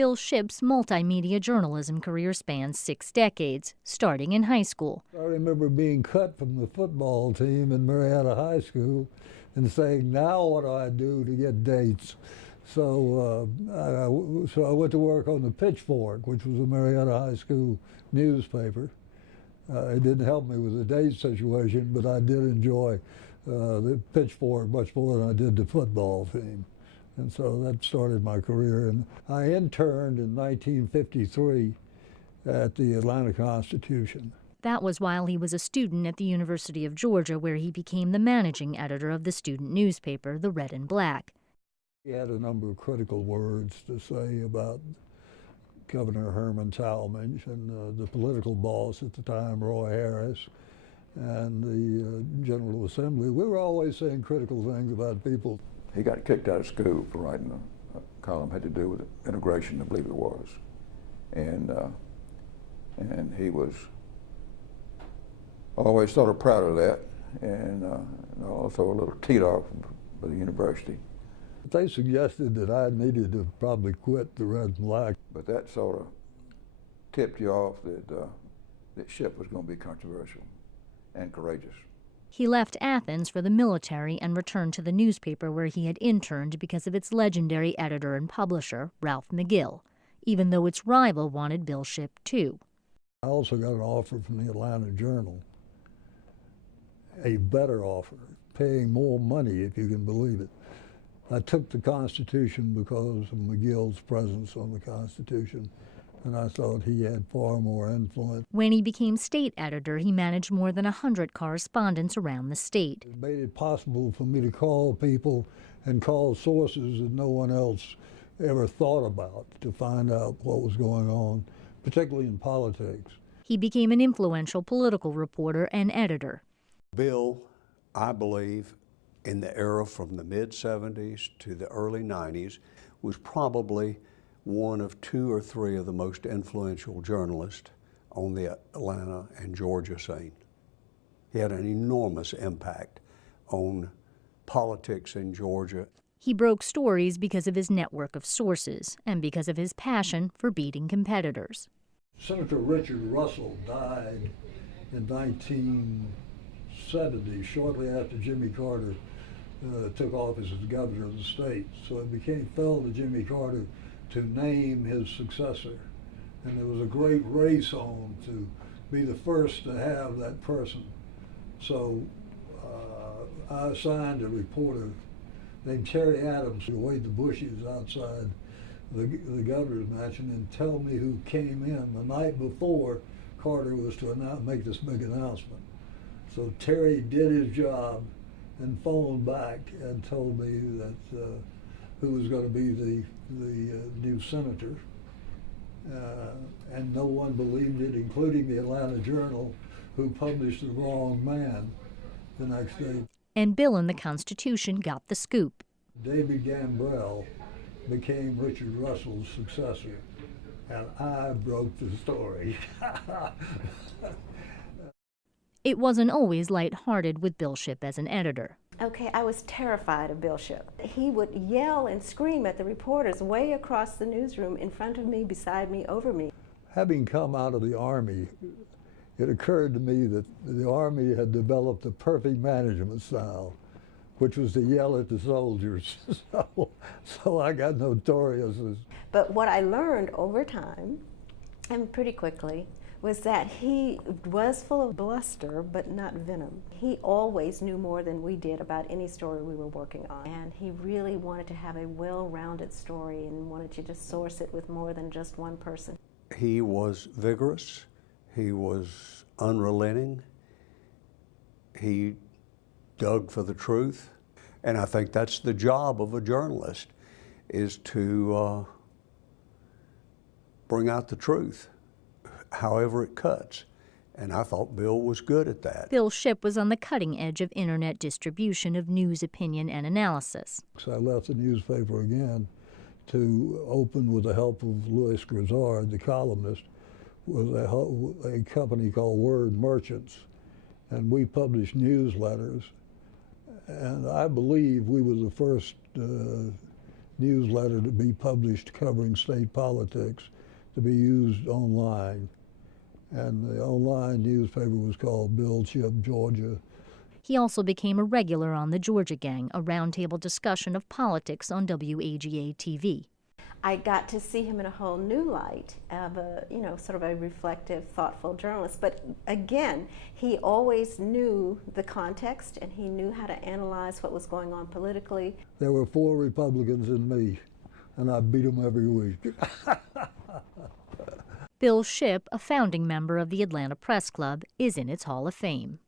Bill Shipp's multimedia journalism career spans 6 decades, starting in high school. I remember being cut from the football team in Marietta High School and saying, now what do I do to get dates? So I went to work on the Pitchfork, which was a Marietta High School newspaper. It didn't help me with the date situation, but I did enjoy the Pitchfork much more than I did the football team. And so that started my career. And I interned in 1953 at the Atlanta Constitution. That was while he was a student at the University of Georgia, where he became the managing editor of the student newspaper, the Red and Black. He had a number of critical words to say about Governor Herman Talmadge and the political boss at the time, Roy Harris, and the General Assembly. We were always saying critical things about people. He got kicked out of school for writing a column had to do with integration, I believe it was, and he was always sort of proud of that, and also a little teed off by the university. They suggested that I needed to probably quit the Red and Black. But that sort of tipped you off that Shipp was going to be controversial and courageous. He left Athens for the military and returned to the newspaper where he had interned because of its legendary editor and publisher, Ralph McGill, even though its rival wanted Bill Shipp too. I also got an offer from the Atlanta Journal, a better offer, paying more money, if you can believe it. I took the Constitution because of McGill's presence on the Constitution, and I thought he had far more influence. When he became state editor, he managed more than 100 correspondents around the state. It made it possible for me to call people and call sources that no one else ever thought about to find out what was going on, particularly in politics. He became an influential political reporter and editor. Bill, I believe, in the era from the mid-'70s to the early '90s, was probably one of 2 or 3 of the most influential journalists on the Atlanta and Georgia scene. He had an enormous impact on politics in Georgia. He broke stories because of his network of sources and because of his passion for beating competitors. Senator Richard Russell died in 1970, shortly after Jimmy Carter took office as governor of the state. So it fell to Jimmy Carter to name his successor. And there was a great race on to be the first to have that person. So I assigned a reporter named Terry Adams to wait the bushes outside the governor's mansion and tell me who came in the night before Carter was to make this big announcement. So Terry did his job and phoned back and told me that who was going to be the new senator. And no one believed it, including the Atlanta Journal, who published the wrong man the next day. And Bill in the Constitution got the scoop. David Gambrell became Richard Russell's successor, and I broke the story. It wasn't always lighthearted with Bill Shipp as an editor. Okay, I was terrified of Bill Shipp. He would yell and scream at the reporters way across the newsroom, in front of me, beside me, over me. Having come out of the Army, it occurred to me that the Army had developed a perfect management style, which was to yell at the soldiers. So I got notorious. But what I learned over time, and pretty quickly, was that he was full of bluster, but not venom. He always knew more than we did about any story we were working on. And he really wanted to have a well-rounded story and wanted to just source it with more than just one person. He was vigorous. He was unrelenting. He dug for the truth. And I think that's the job of a journalist, is to bring out the truth, however it cuts. And I thought Bill was good at that. Bill Shipp was on the cutting edge of internet distribution of news, opinion, and analysis. So I left the newspaper again to open, with the help of Louis Grizzard, the columnist, with a company called Word Merchants. And we published newsletters. And I believe we were the first newsletter to be published covering state politics to be used online. And the online newspaper was called Bill Shipp, Georgia. He also became a regular on the Georgia Gang, a roundtable discussion of politics on WAGA TV. I got to see him in a whole new light of a, sort of a reflective, thoughtful journalist. But again, he always knew the context and he knew how to analyze what was going on politically. There were 4 Republicans and me, and I beat them every week. Bill Shipp, a founding member of the Atlanta Press Club, is in its Hall of Fame.